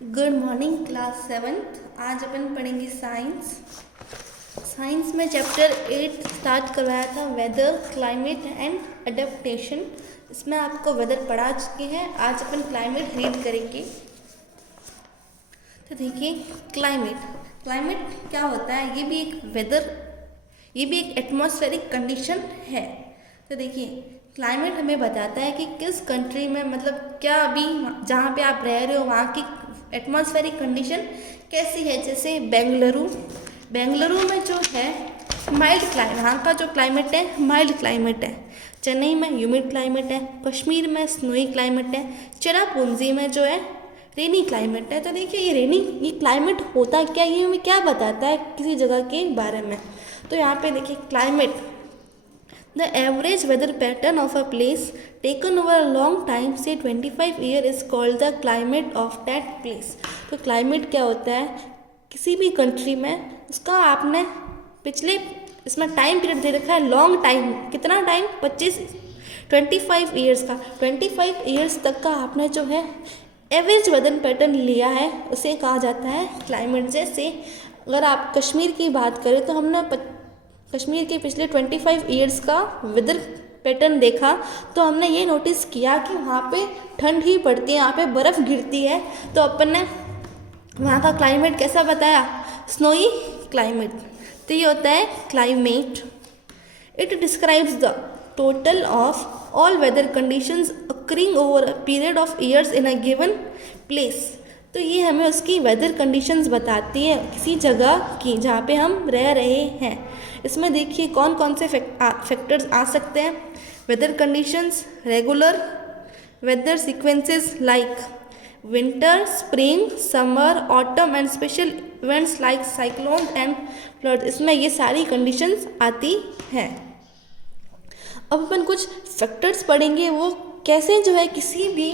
Good morning class 7th। आज अपन पढ़ेंगे science में चैप्टर 8 स्टार्ट करवाया था, वेदर क्लाइमेट एंड अडेप्टेशन। इसमें आपको वेदर पढ़ा चुके हैं, आज अपन क्लाइमेट रीड करेंगे। तो देखिए क्लाइमेट क्या होता है, ये भी एक एटमॉस्फेरिक कंडीशन है। तो देखिए क्लाइमेट हमें बताता है कि किस कंट्री में, मतलब क्या अभी जहाँ पे आप रह रहे हो वहाँ की एटमॉस्फेरिक कंडीशन कैसी है। जैसे बेंगलुरु में जो है माइल्ड क्लाइमेट, वहाँ का जो क्लाइमेट है माइल्ड क्लाइमेट है। चेन्नई में ह्यूमिड क्लाइमेट है, कश्मीर में स्नोई क्लाइमेट है, चेरापूंजी में जो है रेनी क्लाइमेट है। तो देखिए ये क्लाइमेट होता क्या, ये हमें क्या बताता है किसी जगह के बारे में। तो यहाँ पे देखिए climate, the average weather pattern of a place taken over a long time से 25 year is called the climate of that place. तो क्लाइमेट क्या होता है, किसी भी कंट्री में उसका आपने पिछले इसमें टाइम पीरियड दे रखा है, लॉन्ग टाइम, कितना टाइम 25 ईयर्स का, 25 ईयर्स तक का आपने जो है एवरेज वेदर पैटर्न लिया है, उसे कहा जाता है क्लाइमेट। जैसे अगर आप कश्मीर की बात करें तो हमने कश्मीर के पिछले 25 ईयर्स का वेदर पैटर्न देखा, तो हमने ये नोटिस किया कि वहाँ पे ठंड ही पड़ती है, यहाँ पे बर्फ़ गिरती है। तो अपन ने वहाँ का क्लाइमेट कैसा बताया, स्नोई क्लाइमेट। तो ये होता है climate. It describes the total of all weather conditions occurring over a period of years in a given place। तो ये हमें उसकी वेदर कंडीशंस बताती है किसी जगह की जहाँ पे हम रह रहे हैं। इसमें देखिए कौन कौन से फैक्टर्स आ सकते हैं। Weather conditions, regular weather sequences like winter, spring, summer, autumn and special events like cyclone and flood, इसमें ये सारी कंडीशंस आती हैं। अब अपन कुछ फैक्टर्स पढ़ेंगे, वो कैसे जो है किसी भी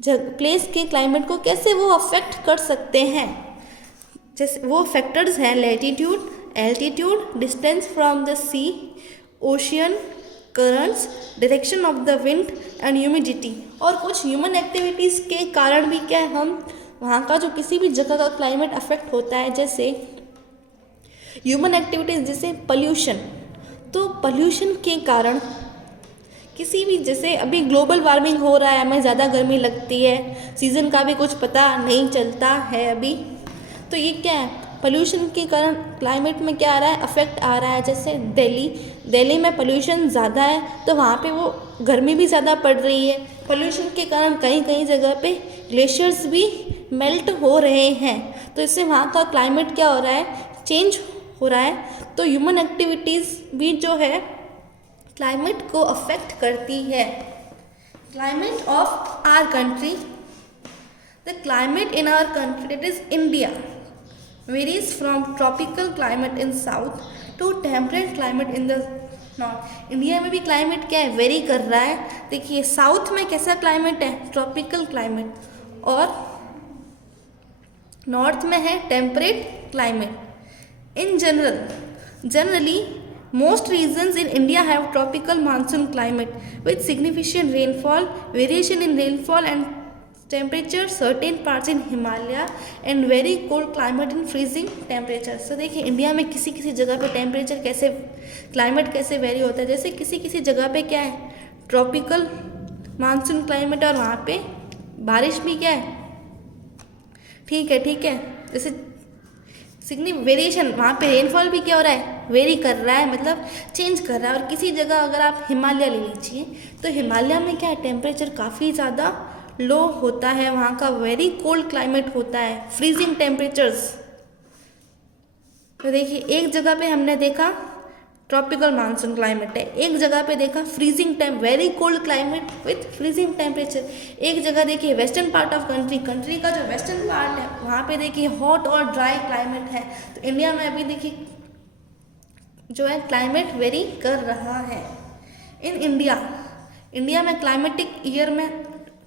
प्लेस के क्लाइमेट को कैसे वो अफेक्ट कर सकते हैं। जैसे वो फैक्टर्स हैं latitude, altitude, distance from the sea, ocean currents, direction of the wind and humidity. और कुछ ह्यूमन एक्टिविटीज़ के कारण भी क्या है, हम वहाँ का जो किसी भी जगह का क्लाइमेट अफेक्ट होता है। जैसे ह्यूमन एक्टिविटीज़, जैसे पॉल्यूशन, तो पॉल्यूशन के कारण किसी भी, जैसे अभी ग्लोबल वार्मिंग हो रहा है, हमें ज़्यादा गर्मी लगती है, सीज़न का भी कुछ पता नहीं चलता है अभी। तो ये क्या है, पोल्यूशन के कारण क्लाइमेट में क्या आ रहा है, अफेक्ट आ रहा है। जैसे दिल्ली में पोल्यूशन ज़्यादा है तो वहाँ पे वो गर्मी भी ज़्यादा पड़ रही है। पोल्यूशन के कारण कहीं कहीं जगह पे ग्लेशियर्स भी मेल्ट हो रहे हैं, तो इससे वहाँ का क्लाइमेट क्या हो रहा है, चेंज हो रहा है। तो ह्यूमन एक्टिविटीज़ भी जो है क्लाइमेट को अफेक्ट करती है। Climate of our country, the climate in our country that is India varies from tropical climate in south to temperate climate in the north. India में भी क्लाइमेट क्या है, वेरी कर रहा है। देखिए साउथ में कैसा क्लाइमेट है, ट्रॉपिकल क्लाइमेट, और नॉर्थ में है temperate climate. In generally most regions in India have tropical monsoon climate with significant rainfall, variation in rainfall and temperature, certain parts in Himalaya and very cold climate in freezing temperatures। तो देखिए India में किसी किसी जगह पे temperature कैसे, climate कैसे very होता है। जैसे किसी किसी जगह पे क्या है, ट्रॉपिकल मानसून क्लाइमेट, और वहाँ पे बारिश भी क्या है, ठीक है, जैसे वेरिएशन, वहाँ पे रेनफॉल भी क्या हो रहा है, वेरी कर रहा है, मतलब चेंज कर रहा है। और किसी जगह अगर आप हिमालय ले लीजिए तो हिमालय में क्या है, टेम्परेचर काफ़ी ज़्यादा लो होता है, वहाँ का वेरी कोल्ड क्लाइमेट होता है, फ्रीजिंग टेम्परेचर्स। तो देखिए एक जगह पे हमने देखा ट्रॉपिकल मानसून क्लाइमेट है, एक जगह पे देखा very cold climate with freezing temperature. एक जगह देखिए वेस्टर्न पार्ट ऑफ कंट्री का जो वेस्टर्न पार्ट है वहाँ पे देखिए हॉट और ड्राई क्लाइमेट है। तो इंडिया में अभी देखिए जो है क्लाइमेट वेरी कर रहा है। इन इंडिया में क्लाइमेटिक ईयर में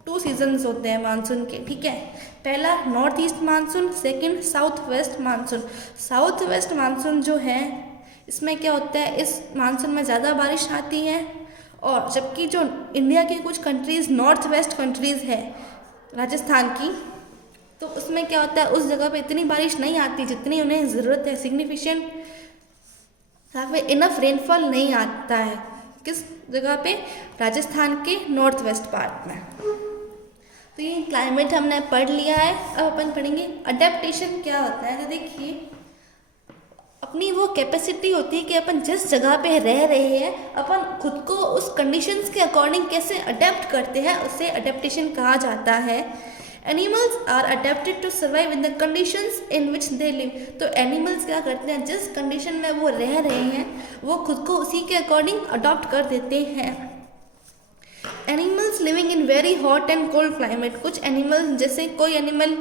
2 सीजन्स होते हैं मानसून के, ठीक है। पहला north east monsoon, second south west monsoon. South west monsoon जो है इसमें क्या होता है, इस मानसून में ज़्यादा बारिश आती है, और जबकि जो इंडिया के कुछ कंट्रीज़ नॉर्थ वेस्ट कंट्रीज़ है राजस्थान की, तो उसमें क्या होता है, उस जगह पे इतनी बारिश नहीं आती जितनी उन्हें ज़रूरत है, सिग्निफिकेंट या फिर इनफ रेनफॉल नहीं आता है। किस जगह पे, राजस्थान के नॉर्थ वेस्ट पार्ट में। तो ये क्लाइमेट हमने पढ़ लिया है। अब अपन पढ़ेंगे अडेप्टेशन क्या होता है। तो देखिए, अपनी वो कैपेसिटी होती है कि अपन जिस जगह पे रह रहे हैं अपन खुद को उस कंडीशंस के अकॉर्डिंग कैसे अडेप्ट करते हैं, उसे अडेप्टेशन कहा जाता है। Animals are adapted to survive in the conditions in which they live. तो एनिमल्स क्या करते हैं, जिस कंडीशन में वो रह रहे हैं वो खुद को उसी के अकॉर्डिंग अडॉप्ट कर देते हैं। Animals living in very hot and cold climate. कुछ एनिमल्स, जैसे कोई एनिमल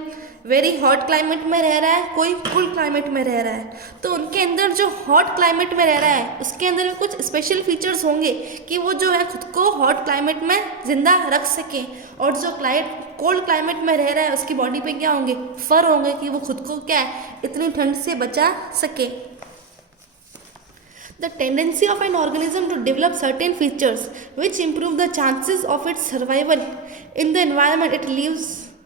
वेरी हॉट क्लाइमेट में रह रहा है, कोई कोल्ड क्लाइमेट में रह रहा है, तो उनके अंदर जो हॉट क्लाइमेट में रह रहा है उसके अंदर कुछ स्पेशल फीचर्स होंगे कि वो जो है खुद को हॉट क्लाइमेट में जिंदा रख सके। और जो कोल्ड क्लाइमेट में रह रहा है उसकी बॉडी पे क्या होंगे, फर होंगे कि वो खुद को क्या है इतनी ठंड से बचा सके। The tendency of an organism to develop certain features which improve the chances of its survival in the environment it lives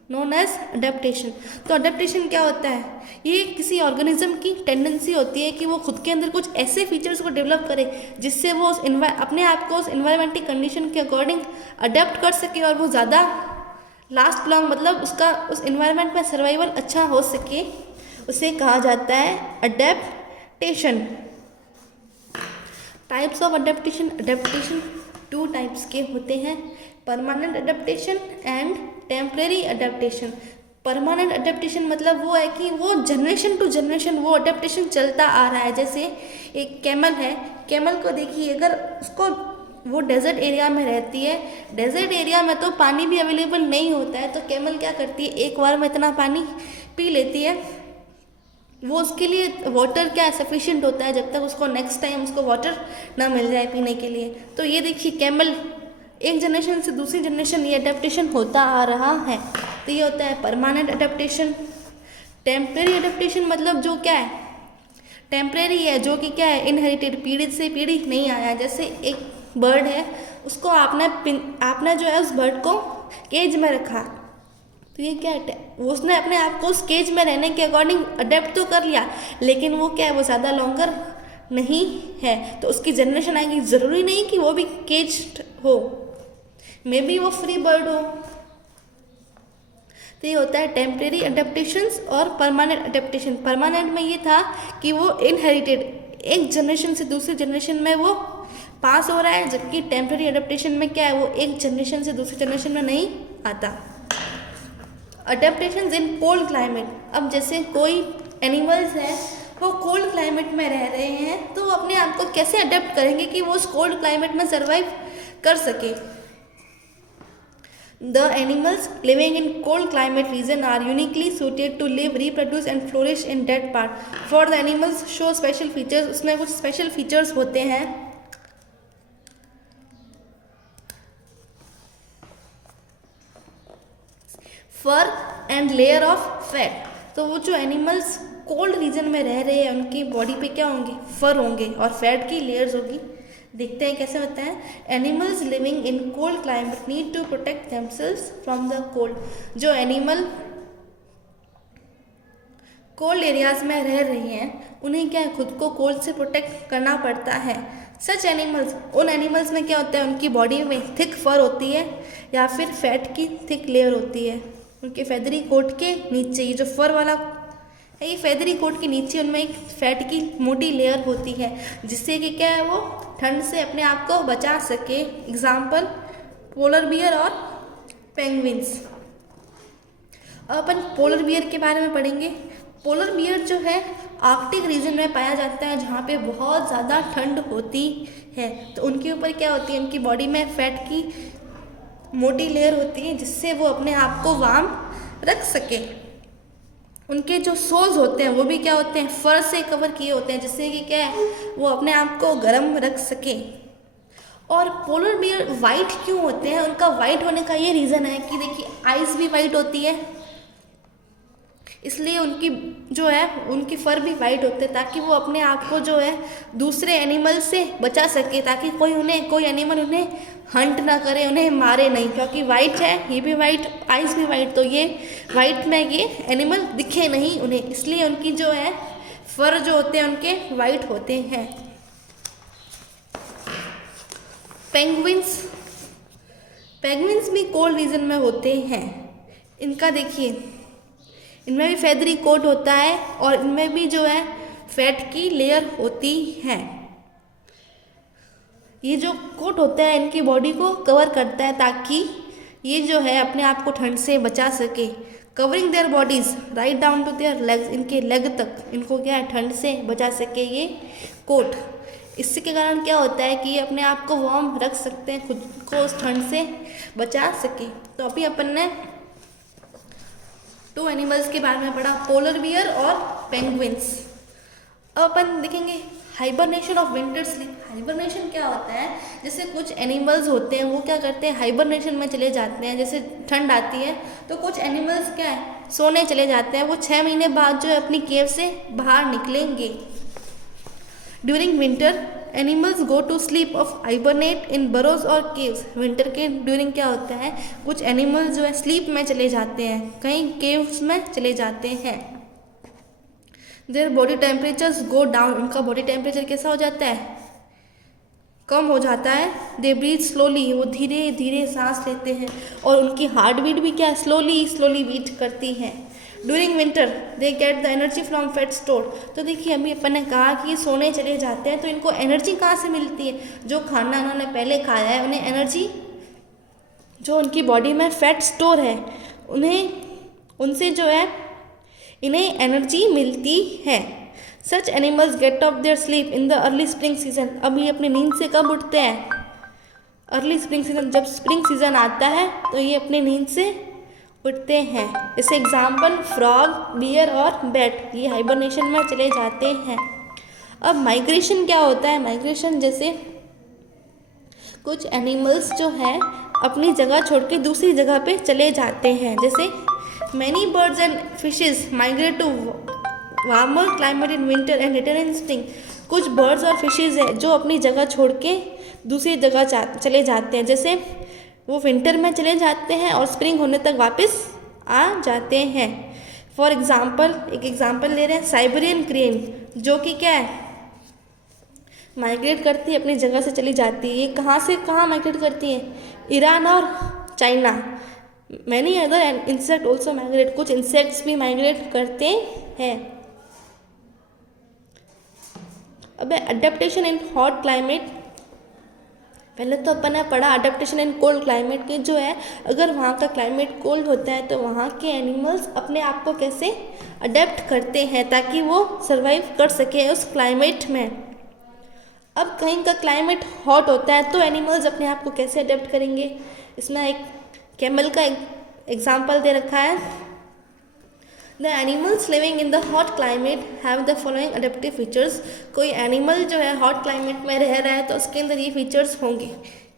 known as adaptation। तो adaptation क्या होता है, ये किसी ऑर्गेनिज्म की टेंडेंसी होती है कि वो खुद के अंदर कुछ ऐसे फीचर्स को डेवलप करे जिससे वो अपने आप को उस इन्वायरमेंटल कंडीशन के अकॉर्डिंग अडेप्ट कर सके और वो ज़्यादा लास्ट लॉन्ग, मतलब उसका उस इन्वायरमेंट में सर्वाइवल अच्छा हो सके, उसे कहा जाता है adaptation. Types of adaptation. Adaptation 2 types के होते हैं, permanent adaptation and temporary adaptation. Permanent adaptation मतलब वो है कि वो जनरेशन टू जनरेशन वो अडेप्टेशन चलता आ रहा है। जैसे एक कैमल है, कैमल को देखिए, अगर उसको, वो डेजर्ट एरिया में रहती है, डेजर्ट एरिया में तो पानी भी अवेलेबल नहीं होता है, तो कैमल क्या करती है, एक बार में इतना पानी पी लेती है, वो उसके लिए वाटर क्या सफिशिएंट होता है जब तक उसको नेक्स्ट टाइम उसको वाटर ना मिल जाए पीने के लिए। तो ये देखिए कैमल एक जनरेशन से दूसरी जनरेशन ये अडेप्टेशन होता आ रहा है। तो ये होता है परमानेंट अडेप्टेशन। टेम्परेरी अडेप्टेशन मतलब जो क्या है, टेम्परेरी है, जो कि क्या है इनहेरिटेड, पीढ़ी से पीढ़ी नहीं आया। जैसे एक बर्ड है, उसको आपने जो है उस बर्ड को केज में रखा, तो ये क्या है, उसने अपने आप को उस केज में रहने के अकॉर्डिंग अडेप्ट तो कर लिया, लेकिन वो क्या है, वो ज़्यादा लॉन्गर नहीं है, तो उसकी जनरेशन आएगी। ज़रूरी नहीं कि वो भी केज्ड हो, मे बी वो फ्री बर्ड हो। तो ये होता है टेम्परेरी अडेप्टेशंस और परमानेंट अडेप्टेशन। परमानेंट में ये था कि वो इनहेरिटेड, एक जनरेशन से दूसरी जनरेशन में वो पास हो रहा है, जबकि टेम्परेरी अडेप्टेशन में क्या है, वो एक जनरेशन से दूसरी जनरेशन में नहीं आता। अडेप्टेशन इन कोल्ड क्लाइमेट। अब जैसे कोई एनिमल्स हैं वो कोल्ड क्लाइमेट में रह रहे हैं, तो वो अपने आप को कैसे अडेप्ट करेंगे कि वो उस कोल्ड क्लाइमेट में सर्वाइव कर सके। The animals living in cold climate region are uniquely suited to live, reproduce and flourish in that part. For the animals show special features, उसमें कुछ special features होते हैं। फर एंड लेयर ऑफ फैट। तो वो जो animals cold region में रह रहे हैं उनकी बॉडी पे क्या होंगे, फर होंगे और फैट की लेयर्स होगी। देखते हैं कैसे होता है। Animals living in cold climate need to protect themselves from the cold. जो एनिमल कोल्ड एरियाज में रह रहे हैं उन्हें क्या है, खुद को कोल्ड से प्रोटेक्ट करना पड़ता है। सच एनिमल्स, उन एनिमल्स में क्या होता है, उनकी बॉडी में थिक फर होती है या फिर फैट की थिक लेयर होती है। उनके फेदरी कोट के नीचे, ये जो फर वाला है ये फेदरी कोट के नीचे उनमें एक फैट की मोटी लेयर होती है, जिससे कि क्या है, वो ठंड से अपने आप को बचा सके। एग्जाम्पल पोलर बियर और पेंगुइन्स। अब अपन पोलर बियर के बारे में पढ़ेंगे। पोलर बियर जो है आर्कटिक रीजन में पाया जाता है, जहाँ पे बहुत ज़्यादा ठंड होती है। तो उनके ऊपर क्या होती है, उनकी बॉडी में फैट की मोटी लेयर होती है, जिससे वो अपने आप को वार्म रख सके। उनके जो सोल्स होते हैं वो भी क्या होते हैं, फर से कवर किए होते हैं, जिससे कि क्या है, वो अपने आप को गर्म रख सके। और पोलर बियर वाइट क्यों होते हैं, उनका वाइट होने का ये रीज़न है कि देखिए आइज़ भी वाइट होती है, इसलिए उनकी जो है उनकी फर भी वाइट होते हैं, ताकि वो अपने आप को जो है दूसरे एनिमल से बचा सके, ताकि कोई एनिमल उन्हें हंट ना करे, उन्हें मारे नहीं, क्योंकि वाइट है, ये भी वाइट, आइज़ भी वाइट, तो ये वाइट में ये एनिमल दिखे नहीं उन्हें, इसलिए उनकी जो है फर जो होते हैं उनके वाइट होते हैं। पेंगुइन्स भी कोल्ड रीजन में होते हैं। इनका देखिए, इनमें भी फेदरी कोट होता है और इनमें भी जो है फैट की लेयर होती है। ये जो कोट होता है इनकी बॉडी को कवर करता है, ताकि ये जो है अपने आप को ठंड से बचा सके। Covering their bodies right down to their legs, इनके लेग तक इनको क्या है ठंड से बचा सके ये कोट। इससे के कारण क्या होता है कि ये अपने आप को वार्म रख सकते हैं, खुद को उस ठंड से बचा सके। तो अभी अपन ने 2 एनिमल्स के बारे में पढ़ा, पोलर बियर और पेंगुइन्स। अब अपन देखेंगे hibernation of winter sleep. Hibernation क्या होता है, जैसे कुछ एनिमल्स होते हैं वो क्या करते हैं हाइबरनेशन में चले जाते हैं। जैसे ठंड आती है तो कुछ एनिमल्स क्या है सोने चले जाते हैं, वो 6 महीने बाद जो है अपनी केव से बाहर निकलेंगे। During winter animals go to sleep off hibernate in burrows और केव्स। विंटर के ड्यूरिंग क्या होता है, कुछ एनिमल्स जो है स्लीप में चले जाते हैं, कहीं केव्स में चले जाते हैं। Their body temperatures go down, उनका बॉडी टेम्परेचर कैसा हो जाता है, कम हो जाता है। दे ब्रीथ स्लोली, वो धीरे धीरे सांस लेते हैं, और उनकी हार्ट बीट भी क्या स्लोली बीट करती है। During winter they get the energy from fat store. तो देखिए अभी अपन ने कहा कि सोने चले जाते हैं तो इनको एनर्जी कहाँ से मिलती है, जो खाना उन्होंने पहले खाया है उन्हें एनर्जी, जो उनकी बॉडी में फैट स्टोर है उनसे जो है इन्हें एनर्जी मिलती है। Such animals gate of their sleep in the early spring season. अब ये अपनी नींद से कब उठते हैं, अर्ली स्प्रिंग सीजन, जब स्प्रिंग सीजन आता है तो ये अपनी नींद से उठते हैं। जैसे एग्जाम्पल फ्रॉग, बियर और बैट, ये हाइबरनेशन में चले जाते हैं। अब माइग्रेशन क्या होता है, माइग्रेशन जैसे कुछ एनिमल्स जो हैं अपनी जगह छोड़ के दूसरी जगह पे चले जाते हैं। जैसे many birds and fishes migrate to warmer climate in winter and return in spring. कुछ बर्ड्स और फिशेज हैं जो अपनी जगह छोड़ के दूसरी जगह चले जाते हैं, जैसे वो विंटर में चले जाते हैं और स्प्रिंग होने तक वापस आ जाते हैं। फॉर एग्ज़ाम्पल एक एग्जाम्पल ले रहे हैं, साइबेरियन क्रेन जो कि क्या है माइग्रेट करती है, अपनी जगह से चली जाती है। ये कहाँ से कहाँ माइग्रेट करती है, ईरान और China. Many other insect also migrate, कुछ इंसेक्ट्स भी माइग्रेट करते हैं। अब अडेप्टेशन इन हॉट क्लाइमेट, पहले तो अपन ने पढ़ा अडेप्टेशन इन कोल्ड क्लाइमेट के, जो है अगर वहाँ का क्लाइमेट कोल्ड होता है तो वहाँ के एनिमल्स अपने आप को कैसे अडेप्ट करते हैं ताकि वो सरवाइव कर सके उस क्लाइमेट में। अब कहीं का क्लाइमेट हॉट होता है तो एनिमल्स अपने आप को कैसे अडेप्ट करेंगे, इसमें एक कैमल का एग्जाम्पल दे रखा है। The animals living in the hot climate have the following adaptive features. कोई एनिमल जो है हॉट क्लाइमेट में रह रहा है तो उसके अंदर ये फीचर्स होंगे।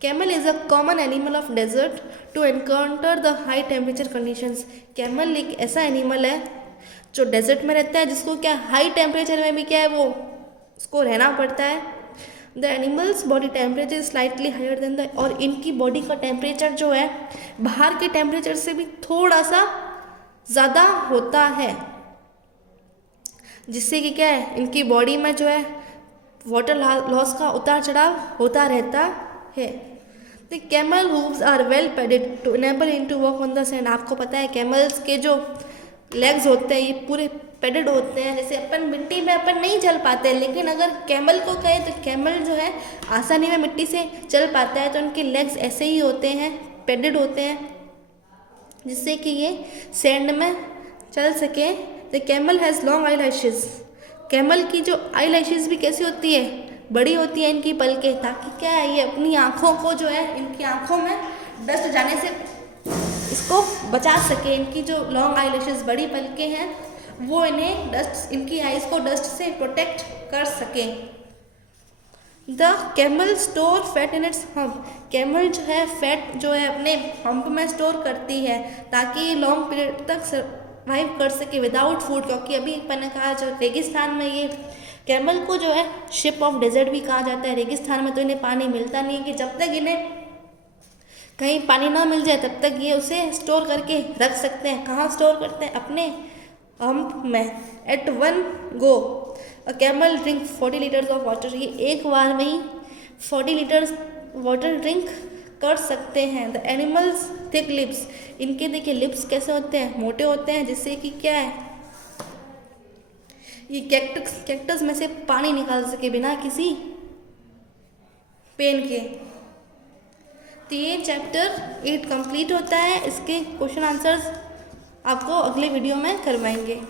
Camel is a common animal of desert to encounter the high temperature conditions. Camel एक ऐसा एनिमल है जो डेजर्ट में रहता है, जिसको क्या हाई टेम्परेचर में भी क्या है वो उसको रहना पड़ता है। The animal's body temperature slightly higher than the, और इनकी बॉडी का टेम्परेचर जो है बाहर के टेम्परेचर से भी थोड़ा सा ज़्यादा होता है, जिससे कि क्या है इनकी बॉडी में जो है वाटर लॉस का उतार चढ़ाव होता रहता है। The camel hooves are well padded to enable in to walk on the sand. आपको पता है कैमल्स के जो लेग्स होते हैं ये पूरे पैडेड होते हैं, जैसे अपन मिट्टी में अपन नहीं चल पाते हैं, लेकिन अगर कैमल को कहें तो कैमल जो है आसानी में मिट्टी से चल पाता है, तो उनके लेग्स ऐसे ही होते हैं, पैडेड होते हैं, जिससे कि ये सैंड में चल सके। The camel has long I lashes. Camel की जो आई लैशेज़ भी कैसी होती है, बड़ी होती है इनकी पलकें, ताकि क्या है ये अपनी आँखों को जो है इनकी आँखों में डस्ट जाने से इसको बचा सके। इनकी जो लॉन्ग आई लैशेज़ बड़ी पलकें हैं वो इन्हें डस्ट, इनकी आइज़ को डस्ट से प्रोटेक्ट कर सके। The camel store fat in its hump. Camel जो है फैट जो है अपने हम्प में स्टोर करती है ताकि लॉन्ग पीरियड तक सर्वाइव कर सके विदाउट फूड, क्योंकि अभी मैंने कहा जो रेगिस्तान में ये कैमल को जो है शिप ऑफ डेजर्ट भी कहा जाता है। रेगिस्तान में तो इन्हें पानी मिलता नहीं है, कि जब तक इन्हें कहीं पानी ना मिल जाए तब तक ये उसे स्टोर करके रख सकते हैं। कहाँ स्टोर करते हैं? अपने हम्प में। At one go a camel drink 40 litres of water, ये एक बार में ही 40 लीटर्स वाटर ड्रिंक कर सकते हैं। द एनिमल्स थिक लिप्स, इनके देखिए लिप्स कैसे होते हैं, मोटे होते हैं, जिससे कि क्या है ये कैक्टस में से पानी निकाल सके बिना किसी पेन के। तो ये चैप्टर 8 कंप्लीट होता है। इसके क्वेश्चन आंसर्स आपको अगले वीडियो में करवाएंगे।